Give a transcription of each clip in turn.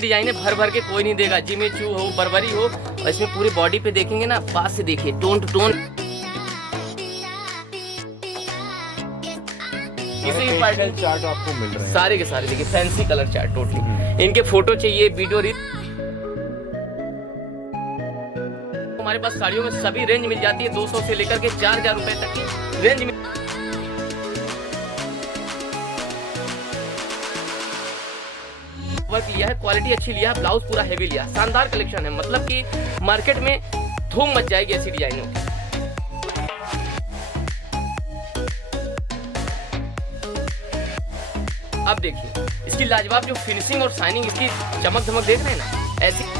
Design है, भर भर के कोई नहीं देगा। जिमी चू हो, बर्बरी हो, और इसमें पूरी बॉडी पे देखेंगे ना, पास से देखिए टोन टू टोन। किसी भी पार्टी चार्ट आपको मिल रहे हैं सारे के सारे, देखिए फैंसी कलर चार्ट टोटली। इनके फोटो चाहिए, वीडियो हमारे पास साड़ियों में सभी रेंज मिल जाती है, 200 से लेकर के 4000 रुपए तक की रेंज में। वर्क लिया है, क्वालिटी अच्छी लिया है, ब्लाउज पूरा हेवी लिया है, शानदार कलेक्शन है। मतलब कि मार्केट में धूम मच जाएगी ऐसी डिजाइनों की। अब देखिए इसकी लाजवाब जो फिनिशिंग और शाइनिंग, इसकी चमक धमक देख रहे हैं ना, ऐसी।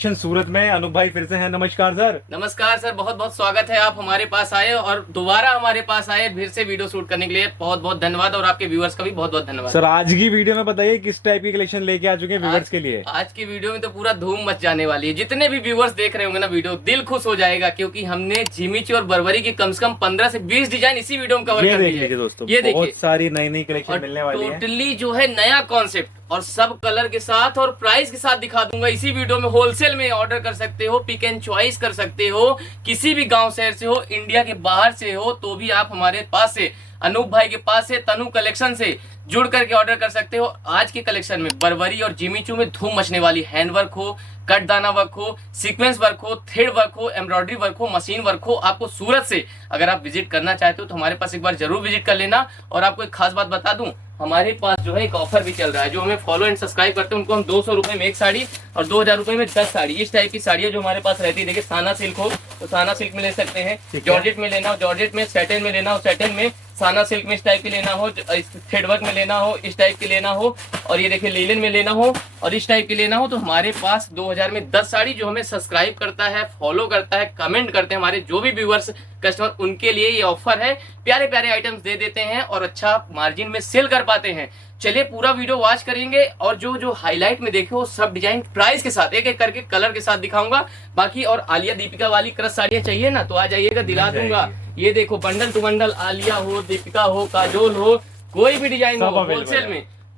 सूरत में अनूप भाई फिर से हैं। नमस्कार सर। नमस्कार सर, बहुत बहुत स्वागत है। आप हमारे पास आए और दोबारा हमारे पास आए फिर से वीडियो शूट करने के लिए बहुत बहुत धन्यवाद, और आपके व्यूअर्स का भी बहुत बहुत धन्यवाद। सर आज की वीडियो में बताइए किस टाइप की कलेक्शन लेके आ चुके हैं व्यूअर्स के लिए। आज की वीडियो में तो पूरा धूम मच जाने वाली है। जितने भी व्यूअर्स देख रहे होंगे ना वीडियो, दिल खुश हो जाएगा, क्योंकि हमने जिमी चू और बर्बरी की कम से कम 15 से 20 डिजाइन इसी वीडियो में कवर कर दी है दोस्तों। ये देखिए, बहुत सारी नई नई कलेक्शन मिलने वाली है। टोटली जो है नया कॉन्सेप्ट, और सब कलर के साथ और प्राइस के साथ दिखा दूंगा इसी वीडियो में। होलसेल में ऑर्डर कर सकते हो, पिक एंड चॉइस कर सकते हो, किसी भी गांव शहर से हो, इंडिया के बाहर से हो, तो भी आप हमारे पास से, अनूप भाई के पास से, तनु कलेक्शन से जुड़ करके ऑर्डर कर सकते हो। आज के कलेक्शन में बर्बरी और जिमी चू में धूम मचने वाली, हैंड वर्क हो, कट दाना वर्क हो, सीक्वेंस वर्क हो, थ्रेड वर्क हो, एम्ब्रॉयडरी वर्क हो, मशीन वर्क हो। आपको सूरत से अगर आप विजिट करना चाहते हो तो हमारे पास एक बार जरूर विजिट कर लेना। और आपको एक खास बात बता दूं, हमारे पास जो है एक ऑफर भी चल रहा है। जो हमें फॉलो एंड सब्सक्राइब करते हैं उनको हम 200 रुपए में एक साड़ी और 2000 रुपए में 10 साड़ी, इस टाइप की साड़ियां जो हमारे पास रहती है। देखिए साना सिल्क हो तो साना सिल्क में ले सकते हैं, जॉर्जेट में लेना हो जॉर्जेट में, सैटिन में लेना हो सैटिन में, साना सिल्क में इस टाइप की लेना हो, थ्रेड वर्क में लेना हो इस टाइप की लेना हो, और ये देखिए लीलन में लेना हो और इस टाइप की लेना हो, तो हमारे पास 2000 में 10 साड़ी। जो हमें सब्सक्राइब करता है, फॉलो करता है, कमेंट करते हैं, हमारे जो भी व्यूअर्स कस्टमर, उनके लिए ये ऑफर है। प्यारे प्यारे आइटम्स दे देते हैं और अच्छा मार्जिन में सेल कर पाते हैं। चलिए पूरा वीडियो वॉच करेंगे, और जो जो हाईलाइट में देखे वो सब डिजाइन प्राइस के साथ, एक एक करके कलर के साथ दिखाऊंगा। बाकी और आलिया दीपिका वाली क्रश साड़ियां चाहिए ना तो आ जाइएगा, दिला दूंगा। ये देखो बंडल टू बंडल, आलिया हो, दीपिका हो, काजोल हो, कोई भी डिजाइन हो,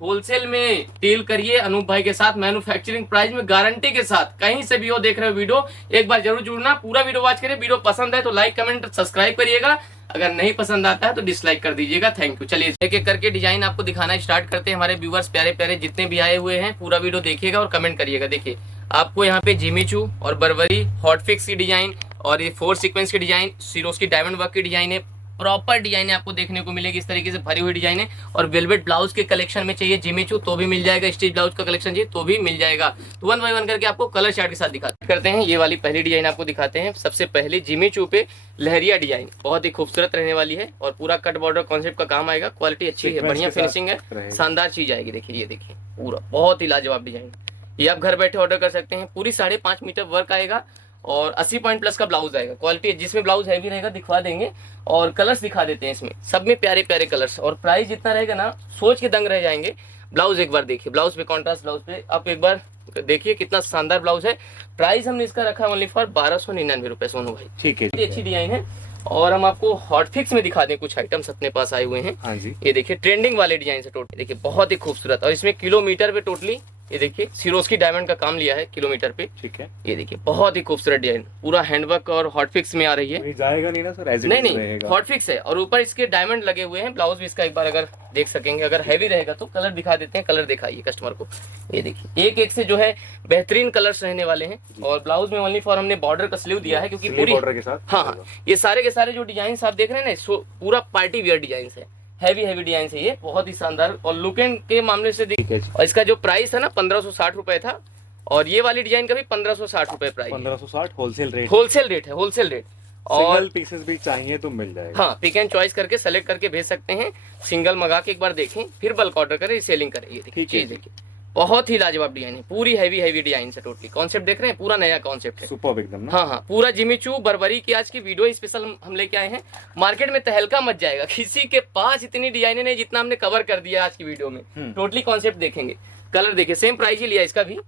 होलसेल में डील करिए अनूप भाई के साथ, मैन्युफैक्चरिंग प्राइस में गारंटी के साथ। कहीं से भी हो देख रहे हो वीडियो, एक बार जरूर जुड़ना, पूरा वीडियो वॉच करिए। वीडियो पसंद है तो लाइक कमेंट सब्सक्राइब करिएगा, अगर नहीं पसंद आता है तो डिसलाइक कर दीजिएगा। Thank you. चलिए एक एक करके डिजाइन आपको दिखाना स्टार्ट करते हैं। हमारे व्यूअर्स प्यारे प्यारे जितने भी आए हुए हैं, पूरा वीडियो देखिएगा और कमेंट करिएगा। देखिए आपको यहाँ पे जिमी चू और बर्बरी हॉट फिक्स की डिजाइन, और ये 4 सीक्वेंस की डिजाइन, सिरोज की डायमंड वर्क की डिजाइन है, प्रॉपर डिजाइन आपको देखने को मिलेगी इस तरीके से भरी हुई डिजाइन है। और वेलवेट ब्लाउज के कलेक्शन में चाहिए जिमी चू तो भी मिल जाएगा, स्टिच ब्लाउज का कलेक्शन चाहिए तो भी मिल जाएगा। तो 1 बाय 1 करके आपको कलर चार्ट के साथ दिखाते करते हैं। ये वाली पहली डिजाइन आपको दिखाते हैं। सबसे पहले जिमी चू पे लहरिया डिजाइन, बहुत ही खूबसूरत रहने वाली है, और पूरा कट बॉर्डर कॉन्सेप्ट का काम आएगा। क्वालिटी अच्छी है, बढ़िया फिनिशिंग है, शानदार चीज आएगी। देखिए ये देखिए पूरा बहुत ही लाजवाब डिजाइन, ये आप घर बैठे ऑर्डर कर सकते हैं। पूरी 5.5 मीटर वर्क आएगा और 80 पॉइंट प्लस का ब्लाउज आएगा। क्वालिटी जिसमें ब्लाउज हैवी रहेगा दिखवा देंगे, और कलर्स दिखा देते हैं इसमें, सब में प्यारे प्यारे कलर्स। और प्राइस जितना रहेगा ना सोच के दंग रह जाएंगे। ब्लाउज एक बार देखिए, ब्लाउज पे कॉन्ट्रास्ट ब्लाउज पे आप एक बार देखिए कितना शानदार ब्लाउज है। प्राइस हमने इसका रखा है ओनली फॉर 1299 रुपए सोनू भाई। ठीक है, अच्छी डिजाइन है। और हम आपको हॉट फिक्स में दिखा दें कुछ आइटम्स अपने पास आए हुए हैं। हाँ जी, ये देखिए ट्रेंडिंग वाले डिजाइन से टोटली देखिए बहुत ही खूबसूरत, और इसमें किलोमीटर पे टोटली ये देखिए सिरोज की डायमंड का काम लिया है किलोमीटर पे। ठीक है, ये देखिए बहुत ही खूबसूरत डिजाइन, पूरा हैंडवर्क और हॉट फिक्स में आ रही है। जाएगा नहीं ना सर? नहीं, हॉट फिक्स है, और ऊपर इसके डायमंड लगे हुए हैं। ब्लाउज भी इसका एक बार अगर देख सकेंगे, अगर हैवी रहेगा तो कलर दिखा देते हैं। कलर दिखाइए कस्टमर को, ये देखिए एक एक से जो है बेहतरीन कलर्स रहने वाले हैं। और ब्लाउज में ओनली फॉर हमने बॉर्डर का स्लीव दिया है, क्योंकि पूरी बॉर्डर के साथ। हाँ, ये सारे के सारे जो डिजाइन आप देख रहे हैं ना, पूरा पार्टी वेयर डिजाइन है, हैवी डिजाइन है, ये बहुत ही शानदार। और लुक एंड के मामले से देखिए, और इसका जो प्राइस था ना 1560 रुपए था, और ये वाली डिजाइन का भी 1560 रुपए प्राइस। 1560 होलसेल रेट है, होलसेल रेट। और पीसेस भी चाहिए तो मिल जाएगा। हाँ, पिक एंड चॉइस करके सेलेक्ट करके भेज सकते हैं। सिंगल मंगा के एक बार देखें, फिर बल्क ऑर्डर करें, सेलिंग करें। ये देखिए चीज देखिए बहुत ही लाजवाब डिजाइन है, पूरी हैवी डिजाइन से टोटली कॉन्सेप्ट देख रहे हैं, पूरा नया कॉन्सेप्ट है, सुपर्ब एकदम ना। हाँ, पूरा जिमी चू बर्बरी की आज की वीडियो स्पेशल हम लेके आए हैं। मार्केट में तहलका मच जाएगा, किसी के पास इतनी डिजाइने नहीं जितना हमने कवर कर दिया आज की वीडियो में। टोटली कॉन्सेप्ट देखेंगे, कलर देखिए, सेम प्राइस ही लिया इसका भी।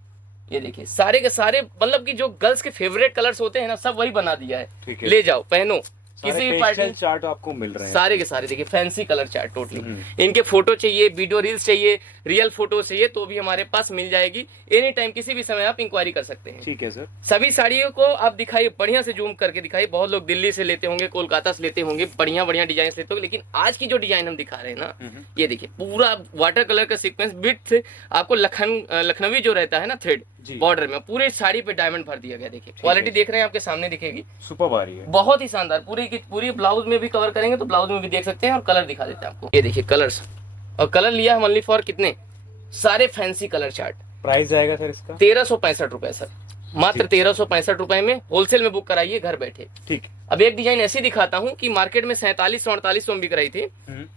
ये देखिए सारे के सारे, मतलब की जो गर्ल्स के फेवरेट कलर्स होते हैं ना, सब वही बना दिया है। ले जाओ, पहनो, किसी भी पार्टी चार्ट आपको मिल रहे हैं सारे के सारे। देखिए फैंसी कलर चार्ट टोटली। इनके फोटो चाहिए, वीडियो रील्स चाहिए, रियल फोटो चाहिए तो भी हमारे पास मिल जाएगी। एनी टाइम किसी भी समय आप इंक्वायरी कर सकते हैं। ठीक है सर। सभी साड़ियों को आप दिखाइए, बढ़िया से जूम करके दिखाइए। बहुत लोग दिल्ली से लेते होंगे, कोलकाता से लेते होंगे, बढ़िया बढ़िया डिजाइन लेते होंगे, लेकिन आज की जो डिजाइन हम दिखा रहे हैं ना, ये देखिए पूरा वाटर कलर का सीक्वेंस विथ आपको लखनवी जो रहता है ना थ्रेड बॉर्डर में, पूरे साड़ी पे डायमंड भर दिया गया। देखिए क्वालिटी देख रहे हैं, आपके सामने दिखेगी, सुपर आ रही है, बहुत ही शानदार। पूरी की पूरी ब्लाउज में भी कवर करेंगे तो ब्लाउज में भी देख सकते हैं, और कलर दिखा देते हैं आपको। ये देखिए कलर्स, और कलर लिया हम ओनली फॉर कितने, सारे फैंसी कलर चार्ट। प्राइस आएगा सर इसका 1365 रुपए सर, मात्र 1365 रुपए में होलसेल में बुक कराइए घर बैठे। ठीक। अब एक डिजाइन ऐसी दिखाता हूँ कि मार्केट में 4700-4800 में बिक रही थी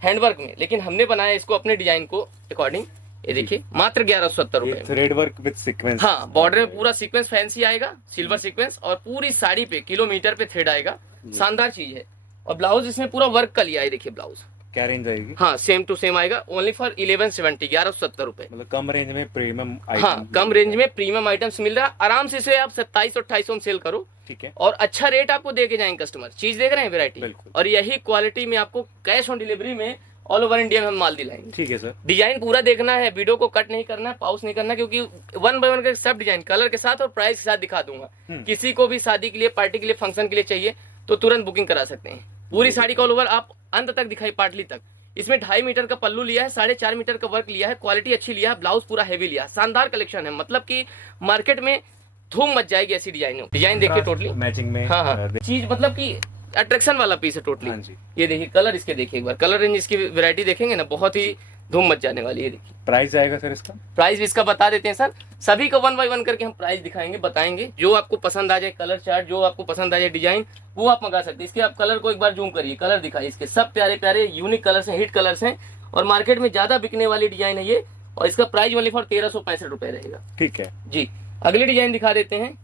हैंडवर्क में, लेकिन हमने बनाया इसको अपने डिजाइन को अकॉर्डिंग। ये देखिए मात्र 1170 रुपए। Thread work with sequence. हाँ, बॉर्डर में पूरा सीक्वेंस फैंसी आएगा, सिल्वर सीक्वेंस, और पूरी साड़ी पे किलोमीटर पे थ्रेड आएगा। शानदार चीज है। और ब्लाउज इसमें पूरा वर्क का लिया है। देखिए ब्लाउज क्या रेंज आएगी? हाँ, सेम टू सेम आएगा, ओनली फॉर 1170, 1170 रुपए। मतलब कम रेंज में प्रीमियम आइटम। हाँ, कम रेंज में प्रीमियम आइटम्स मिल रहा है। आराम से इसे आप 2700-2800 में सेल करो। ठीक है। और अच्छा रेट आपको दे के जाएंगे कस्टमर। चीज देख रहे हैं, वैरायटी, और यही क्वालिटी में आपको कैश ऑन डिलीवरी में ऑल ओवर इंडिया में हम माल दिलाएंगे। ठीक है सर। डिजाइन पूरा देखना है, वीडियो को कट नहीं करना है, पॉज नहीं करना, क्योंकि 1 बाय 1 का सब डिजाइन कलर के साथ और प्राइस के साथ दिखा दूंगा। किसी को भी शादी के लिए, पार्टी के लिए, फंक्शन के लिए चाहिए तो तुरंत बुकिंग करा सकते हैं। पूरी साड़ी का ऑल ओवर आप अंत तक दिखाई, पाटली तक। इसमें 2.5 मीटर का पल्लू लिया है, 4.5 मीटर का वर्क लिया है, क्वालिटी अच्छी लिया है, ब्लाउज पूरा हेवी लिया है। शानदार कलेक्शन है, मतलब कि मार्केट में धूम मच जाएगी ऐसी डिजाइन देखिए टोटली मैचिंग में। हाँ, चीज मतलब कि अट्रैक्शन वाला पीस है टोटली। हाँ जी। ये देखिए कलर इसके, देखिए एक बार कलर रेंज इसकी वैरायटी देखेंगे ना, बहुत ही धूम मच जाने वाली है। देखिए प्राइस आएगा सर इसका? प्राइस भी इसका बता देते हैं सर, सभी को 1 बाय 1 करके हम प्राइस दिखाएंगे, बताएंगे। जो आपको पसंद आ जाए कलर चार्ट, जो आपको पसंद आ जाए डिजाइन, वो आप मंगा सकते हैं। इसके आप कलर को एक बार जूम करिए, कलर दिखाइए इसके, सब प्यारे प्यारे यूनिक कलर्स हैं, हिट कलर्स हैं, और मार्केट में ज्यादा बिकने वाली डिजाइन है ये। और इसका प्राइस ओनली फॉर 1365 रुपए रहेगा। ठीक है जी। अगली डिजाइन दिखा देते हैं।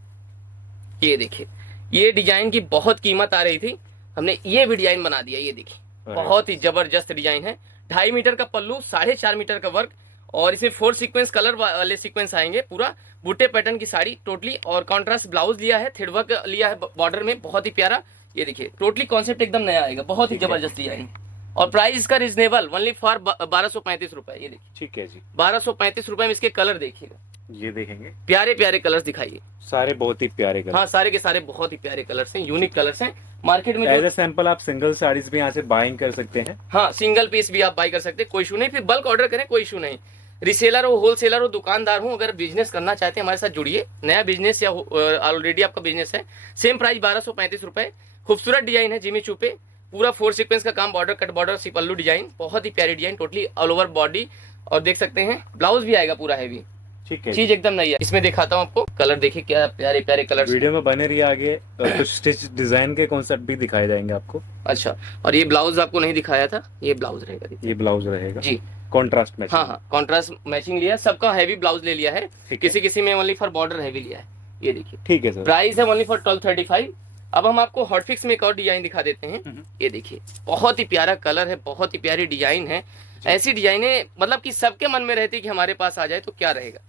ये देखिए, ये डिजाइन की बहुत कीमत आ रही थी, हमने ये भी डिजाइन बना दिया। ये देखिए बहुत ही जबरदस्त डिजाइन है। 2.5 मीटर का पल्लू, 4.5 मीटर का वर्क, और इसमें 4 सीक्वेंस कलर वाले सीक्वेंस आएंगे। पूरा बूटे पैटर्न की साड़ी टोटली, और कॉन्ट्रास्ट ब्लाउज लिया है, थ्रेड वर्क लिया है बॉर्डर में, बहुत ही प्यारा। ये देखिए टोटली कॉन्सेप्ट एकदम नया आएगा, बहुत ही जबरदस्त डिजाइन। और प्राइस इसका रिजनेबल, ओनली फॉर 1235 रुपए। ये देखिए, ठीक है जी, 1235 रुपए में इसके कलर देखिएगा। ये देखेंगे, प्यारे प्यारे कलर्स दिखाइए, सारे बहुत ही प्यारे कलर। हाँ, सारे के सारे बहुत ही प्यारे कलर्स हैं, यूनिक कलर्स हैं। मार्केट में एज ए सैंपल आप सिंगल साड़ीज भी यहाँ से बाइंग कर सकते हैं। हाँ, सिंगल पीस भी आप बाई कर सकते हैं, कोई इशू नहीं। फिर बल्क ऑर्डर करें, कोई इशू नहीं। रिसेलर हो, होलसेलर हो, दुकानदार हो, अगर बिजनेस करना चाहते हैं हमारे साथ जुड़िए। नया बिजनेस या ऑलरेडी आपका बिजनेस है, सेम प्राइस 1235 रुपए। खूबसूरत डिजाइन है, जिमी चूपे, पूरा 4 सीक्वेंस का काम, बॉर्डर कट बॉर्डर, सिपल्लू डिजाइन, बहुत ही प्यारी design, totally all over body. और देख सकते हैं ब्लाउज भी आएगा पूरा हैवी। ठीक है, चीज एकदम नई है। इसमें दिखाता हूँ आपको कलर, देखिए क्या प्यारे प्यारे कलर। वीडियो में बने रहिए आगे, कुछ स्टिच डिजाइन के कॉन्सेप्ट भी दिखाए जाएंगे आपको। अच्छा, और ये ब्लाउज आपको नहीं दिखाया था, ये ब्लाउज रहेगा। ये ब्लाउज रहेगा जी, कॉन्ट्रास्ट मैचिंग। हाँ, कॉन्ट्रास्ट मैचिंग लिया, सबका हैवी ब्लाउज ले लिया है, किसी किसी में ओनली फॉर बॉर्डर हैवी लिया है। ये देखिए, ठीक है सर। प्राइस है ओनली फॉर 1235। अब हम आपको हॉटफिक्स में एक और डिजाइन दिखा देते हैं। ये देखिए बहुत ही प्यारा कलर है, बहुत ही प्यारी डिजाइन है। ऐसी डिजाइने मतलब कि सबके मन में रहती है कि हमारे पास आ जाए तो क्या रहेगा,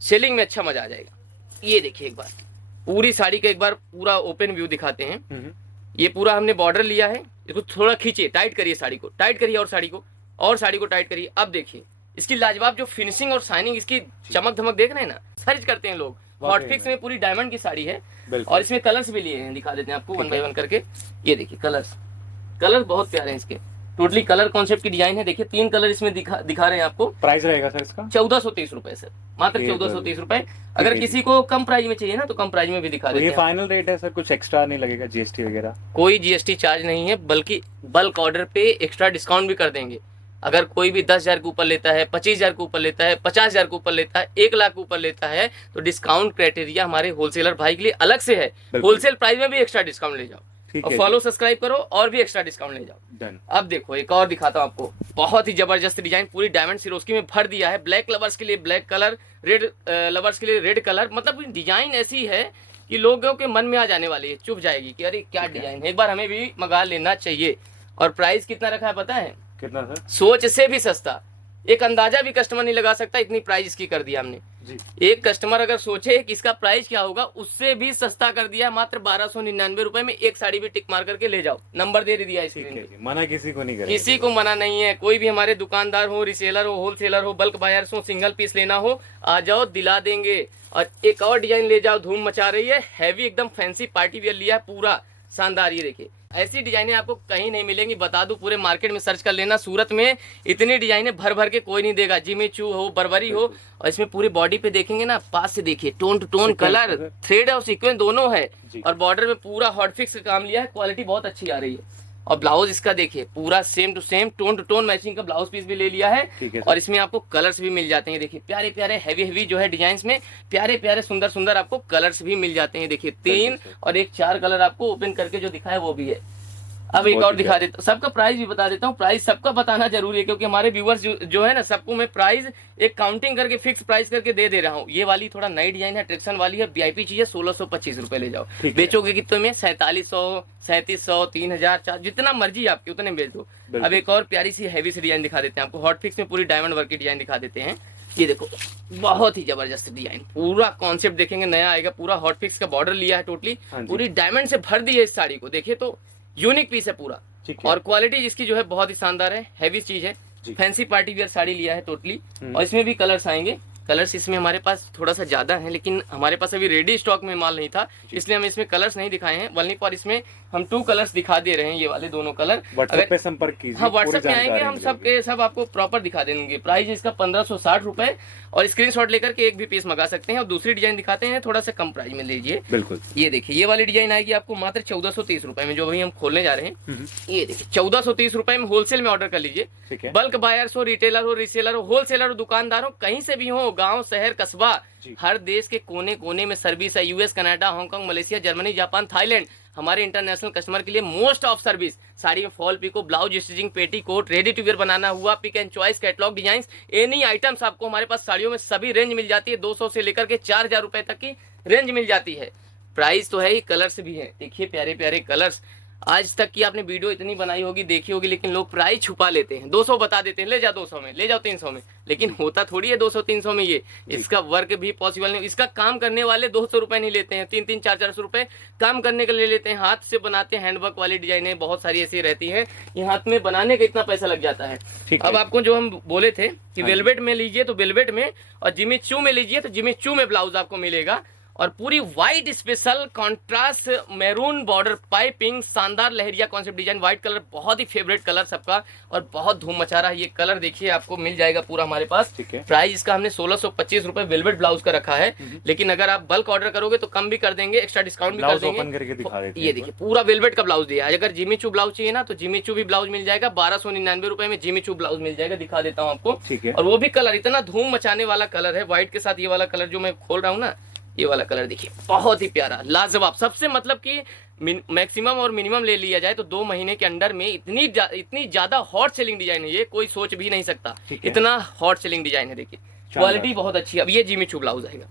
सेलिंग में अच्छा मजा आ जाएगा। ये देखिए एक बार पूरी साड़ी का एक बार पूरा ओपन व्यू दिखाते हैं। ये पूरा हमने बॉर्डर लिया है, इसको थोड़ा खींचिए, टाइट करिए साड़ी को, टाइट करिए, और साड़ी को टाइट करिए। अब देखिए इसकी लाजवाब जो फिनिशिंग और शाइनिंग, इसकी चमक धमक देख रहे हैं ना, सर्च करते हैं लोग। हॉटफिक्स में पूरी डायमंड की साड़ी है, और इसमें कलर्स भी लिए हैं, दिखा देते हैं आपको 1 बाय 1 करके। ये देखिए कलर्स बहुत प्यारे हैं इसके, टोटली कलर कॉन्सेप्ट की डिजाइन है। देखिए 3 कलर इसमें दिखा रहे हैं आपको। प्राइस रहेगा सर इसका 1430 रुपए सर, मात्र 1430 रुपए। अगर किसी को कम प्राइस में चाहिए ना तो कम प्राइस में भी दिखा देते हैं। ये फाइनल रेट है सर, कुछ एक्स्ट्रा नहीं लगेगा, जीएसटी वगैरह? कोई जीएसटी चार्ज नहीं है, बल्कि बल्क ऑर्डर पे एक्स्ट्रा डिस्काउंट भी कर देंगे। अगर कोई भी 10,000 के ऊपर लेता है, 25,000 के ऊपर लेता है, 50,000 के ऊपर लेता है, 1 लाख के ऊपर लेता है, तो डिस्काउंट क्राइटेरिया हमारे होलसेलर भाई के लिए अलग से है। होलसेल प्राइस में भी एक्स्ट्रा डिस्काउंट ले जाओ, और फॉलो सब्सक्राइब करो और भी एक्स्ट्रा डिस्काउंट ले जाओ। डन। अब देखो एक और दिखाता हूँ आपको, बहुत ही जबरदस्त डिजाइन, पूरी डायमंड सिरोस्की में भर दिया है। ब्लैक लवर्स के लिए ब्लैक कलर, रेड लवर्स के लिए रेड कलर। मतलब डिजाइन ऐसी है कि लोगों के मन में आ जाने वाली है, चुप जाएगी कि अरे क्या डिजाइन है, एक बार हमें भी मंगा लेना चाहिए। और प्राइस कितना रखा है पता है? कितना सर? सोच से भी सस्ता, एक अंदाजा भी कस्टमर नहीं लगा सकता, इतनी प्राइस इसकी कर दिया हमने। जी। एक कस्टमर अगर सोचे कि इसका प्राइस क्या होगा, उससे भी सस्ता कर दिया, मात्र 1299 रुपए में एक साड़ी भी टिक मार करके ले जाओ, नंबर दे दिया ठीक स्क्रीन है पे। जी, मना किसी को नहीं करेंगे। किसी को मना नहीं है, कोई भी हमारे दुकानदार हो, रिसेलर हो, होलसेलर हो, बल्क बायर्स हो, सिंगल पीस लेना हो, आ जाओ दिला देंगे। और एक और डिजाइन ले जाओ, धूम मचा रही है, हैवी एकदम फैंसी पार्टी वियर लिया है, पूरा शानदार। ये देखिए ऐसी डिजाइनें आपको कहीं नहीं मिलेंगी, बता दूं, पूरे मार्केट में सर्च कर लेना, सूरत में इतनी डिजाइनें भर भर के कोई नहीं देगा। जिमी चू हो, बर्बरी हो, और इसमें पूरी बॉडी पे देखेंगे ना, पास से देखिए, tone to tone colour, thread और सीक्वेंस दोनों है, और बॉर्डर में पूरा हॉट फिक्स काम लिया है, क्वालिटी बहुत अच्छी आ रही है। और ब्लाउज इसका देखिए पूरा same to same, tone to tone matching का ब्लाउज पीस भी ले लिया है, और इसमें आपको कलर्स भी मिल जाते हैं। देखिए प्यारे प्यारे हैवी हैवी जो है डिजाइन में, प्यारे प्यारे सुंदर सुंदर आपको कलर्स भी मिल जाते हैं। देखिए 3 और एक 4 कलर आपको ओपन करके जो दिखाया वो भी है। अब एक और दिखा देता हूँ, सबका प्राइस भी बता देता हूँ। प्राइस सबका बताना जरूरी है, क्योंकि हमारे व्यूअर्स जो है ना, सबको मैं प्राइस एक काउंटिंग करके फिक्स प्राइस करके दे रहा हूँ। ये वाली थोड़ा नई डिजाइन है, ट्रेक्शन वाली है, वीआईपी चीज है, 1625 रुपए ले जाओ। बेचोगे कितने में? 4700, 3700, 3000, जितना मर्जी आपके उतने बेच दो। अब एक और प्यारी सी हैवी सी डिजाइन दिखा देते हैं आपको, हॉट फिक्स में पूरी डायमंड वर्क की डिजाइन दिखा देते हैं। ये देखो बहुत ही जबरदस्त डिजाइन, पूरा कॉन्सेप्ट देखेंगे नया आएगा, पूरा हॉट फिक्स का बॉर्डर लिया है, टोटली पूरी डायमंड से भर दी है इस साड़ी को। देखिए तो यूनिक पीस है पूरा, और क्वालिटी जिसकी जो है बहुत ही शानदार है, हैवी चीज है, फैंसी पार्टी वियर साड़ी लिया है टोटली। और इसमें भी कलर्स आएंगे, कलर्स इसमें हमारे पास थोड़ा सा ज्यादा है, लेकिन हमारे पास अभी रेडी स्टॉक में माल नहीं था, इसलिए हम इसमें कलर्स नहीं दिखाए हैं। वनली पर इसमें हम 2 कलर्स दिखा दे रहे हैं, ये वाले दोनों कलर। व्हाट्सएप पे संपर्क कीजिए। हाँ व्हाट्सएप पे आएंगे, हम सब के सब आपको प्रॉपर दिखा देंगे। प्राइस इसका 1560 रुपए, और स्क्रीनशॉट लेकर के एक भी पीस मंगा सकते हैं। और दूसरी डिजाइन दिखाते हैं, थोड़ा सा कम प्राइस में लीजिए। बिल्कुल, ये देखिए ये वाली डिजाइन आएगी आपको मात्र 1430 रुपए में, जो अभी हम खोलने जा रहे हैं। ये देखिए 1430 रुपए में होलसेल में ऑर्डर कर लीजिए। बल्क बायर्स हो, रिटेलर हो, रिसेलर हो, होलसेलर हो, दुकानदार हो, कहीं से भी हो, गाँव शहर कस्बा, हर देश के कोने कोने में सर्विस है। US, Canada, Hong Kong, Malaysia, Germany, Japan, Thailand, हमारे इंटरनेशनल कस्टमर के लिए मोस्ट ऑफ सर्विस। साड़ी में fall pico, blouse stitching, petticoat, ready to wear बनाना हुआ, pick and choice, catalogue design, any items आपको हमारे पास साड़ियों में सभी रेंज मिल जाती है। 200 से लेकर के 4000 रुपए तक की रेंज मिल जाती है। प्राइस तो है ही, कलर्स भी है, देखिए प्यारे प्यारे कलर्स। आज तक की आपने वीडियो इतनी बनाई होगी, देखी होगी, लेकिन लोग प्राइस छुपा लेते हैं। 200 बता देते हैं, ले जाओ 200 में, ले जाओ 300 में, लेकिन होता थोड़ी है 200-300 में। ये इसका वर्क भी पॉसिबल नहीं। इसका काम करने वाले 200 रुपए नहीं लेते हैं, 300-400 रुपए काम करने के लिए लेते हैं। हाथ से बनाते हैं, हैंडवर्क वाली डिजाइने बहुत सारी ऐसी रहती है, ये हाथ में बनाने का इतना पैसा लग जाता है। अब आपको जो हम बोले थे कि वेलवेट में लीजिए तो वेलवेट में, और जिमी चू में लीजिए तो जिमी चू में ब्लाउज आपको मिलेगा, और पूरी white special contrast maroon border piping, शानदार लहरिया कॉन्सेप्ट डिजाइन, व्हाइट कलर बहुत ही फेवरेट कलर सबका, और बहुत धूम मचा रहा है। ये कलर देखिए आपको मिल जाएगा पूरा हमारे पास। प्राइस इसका हमने 1625 रुपए वेलवेट ब्लाउज का रखा है, लेकिन अगर आप बल्क ऑर्डर करोगे तो कम भी कर देंगे, एक्स्ट्रा डिस्काउंट भी कर देंगे। ये देखिए पूरा वेलवेट का ब्लाउज दिया है। अगर जिमी चू ब्लाउज चाहिए ना, तो जिमी चू भी ब्लाउज मिल जाएगा, 1299 रुपए में जिमी चू ब्लाउज मिल जाएगा। दिखा देता हूँ आपको, और वो भी कलर इतना धूम मचाने वाला कलर है, व्हाइट के साथ ये वाला कलर जो मैं खोल रहा हूँ ना, ये वाला कलर देखिए बहुत ही प्यारा, लाजवाब। सबसे मतलब कि मैक्सिमम और मिनिमम ले लिया जाए तो 2 महीने के अंदर में इतनी ज्यादा हॉट सेलिंग डिजाइन है, ये कोई सोच भी नहीं सकता, इतना हॉट सेलिंग डिजाइन है। देखिए क्वालिटी बहुत अच्छी है। अब ये जिमी चू ब्लाउज आएगा,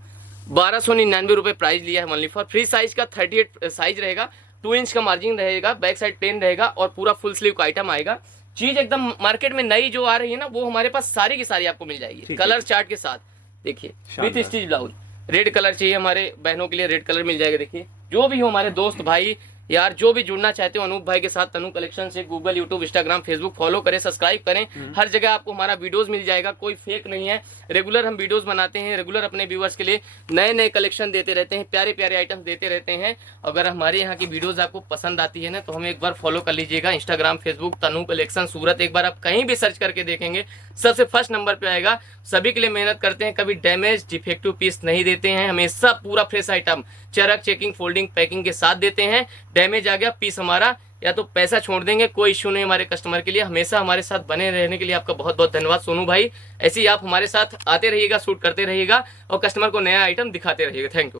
1299 रुपए प्राइस लिया है ओनली फॉर। फ्री साइज का 38 साइज रहेगा, 2 इंच का मार्जिन रहेगा, बैक साइड प्लेन रहेगा, और पूरा फुल स्लीव का आइटम आएगा। चीज एकदम मार्केट में नई जो आ रही है ना, वो हमारे पास सारी की सारी आपको मिल जाएगी, कलर चार्ट के साथ। देखिए with stitch blouse, red colour चाहिए हमारे बहनों के लिए, रेड कलर मिल जाएगा। देखिए जो भी हो हमारे दोस्त भाई यार, जो भी जुड़ना चाहते हो अनूप भाई के साथ, तनु कलेक्शन से, Google, YouTube, Instagram, Facebook follow करें, सब्सक्राइब करें। हर जगह आपको हमारा वीडियोस मिल जाएगा, कोई फेक नहीं है। रेगुलर हम वीडियोस बनाते हैं, रेगुलर अपने व्यूअर्स के लिए नए नए कलेक्शन देते रहते हैं, प्यारे प्यारे आइटम्स देते रहते हैं। अगर हमारे यहाँ की वीडियोस आपको पसंद आती है ना, तो हमें एक बार फॉलो कर लीजिएगा, इंस्टाग्राम, फेसबुक, तनु कलेक्शन सूरत। एक बार आप कहीं भी सर्च करके देखेंगे, सबसे फर्स्ट नंबर पे आएगा। सभी के लिए मेहनत करते हैं, कभी डैमेज डिफेक्टिव पीस नहीं देते हैं, हमेशा पूरा फ्रेश आइटम चरक, चेकिंग, फोल्डिंग, पैकिंग के साथ देते हैं। डैमेज आ गया पीस हमारा, या तो पैसा छोड़ देंगे, कोई इश्यू नहीं हमारे कस्टमर के लिए। हमेशा हमारे साथ बने रहने के लिए आपका बहुत बहुत धन्यवाद सोनू भाई। ऐसे ही आप हमारे साथ आते रहिएगा, शूट करते रहिएगा, और कस्टमर को नया आइटम दिखाते रहिएगा। Thank you.